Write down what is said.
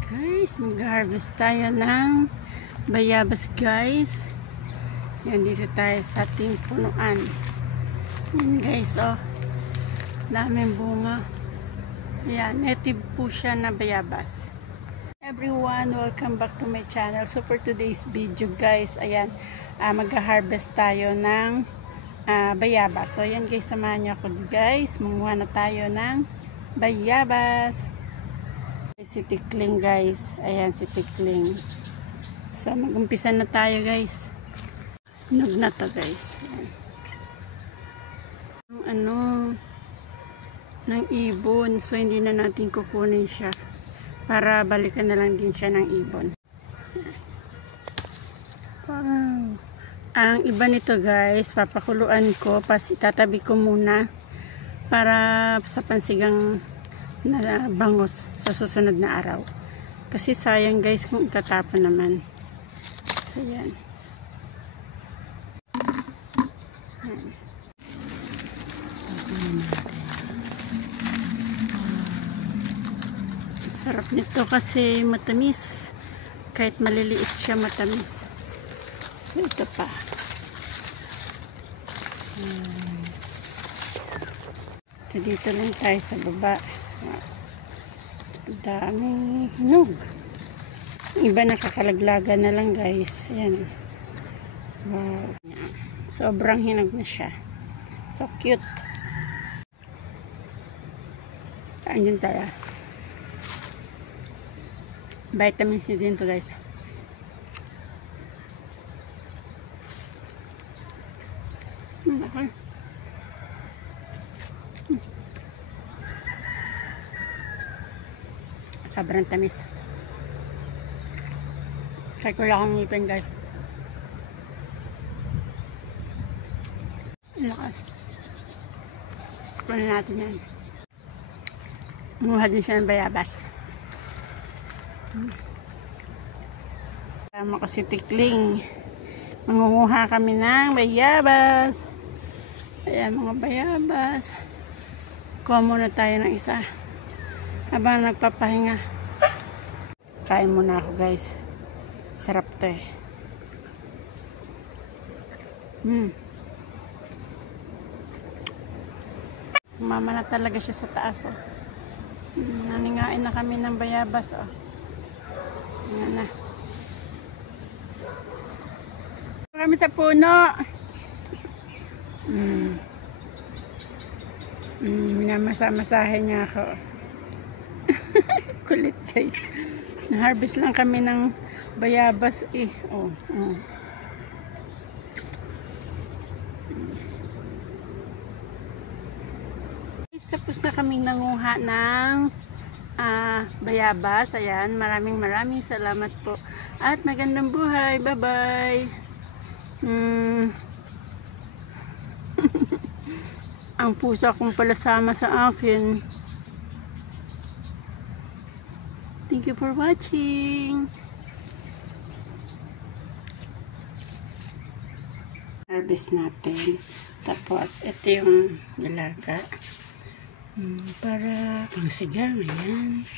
Guys, mag-harvest tayo ng bayabas guys. Yan, dito tayo sa ating punuan. Yan guys, oh, daming bunga. Yan, native po siya na bayabas. Everyone, welcome back to my channel. So for today's video guys, ayan, mag-harvest tayo ng bayabas. So ayan guys, samahan niyo ako guys. Munguha na tayo ng bayabas. Si Tikling guys, ayan si Tikling. So mag-umpisa na tayo guys. Hinog na to guys. Ano ng ibon, so hindi na natin kukunin siya para balikan na lang din siya ng ibon. Wow. Ang iba nito guys, papakuluan ko, itatabi ko muna para sa pansigang na bangos sa susunod na araw. Kasi sayang guys kung itatapon naman. So yan. Sarap nito kasi matamis. Kahit maliliit siya, matamis. So ito pa. So dito lang tayo sa baba. Daming hinog. Iba nakakalaglagan na lang guys. Ayan. Wow. Sobrang hinog na siya. So cute. Saan yun tayo? Vitamin C din to guys. Okay. Sobrang tamis. Try ko lang ang ngipin guys. Lakas. Kunin natin yan. Muha din siya ng bayabas. Tama kasi Tikling. Mangunguha kami ng bayabas. Ayan mga bayabas. Kuha muna tayo ng isa. Habang nagpapahinga. Kain muna ako guys. Sarap to eh. Sumama na talaga siya sa taas oh. Naningain na kami ng bayabas oh. Yan na. Kami sa puno. Minamasa-masahin niya ako. Kulit guys. Na-harvest lang kami ng bayabas eh. Oh. Tapos na kaming nanguha ng bayabas. Ayan, maraming salamat po. At magandang buhay. Bye-bye. Ang pusa kong pala sama sa akin. Thank you for watching. Harvest natin. Tapos, ito yung nilaga. Para pang sigang. Ayan.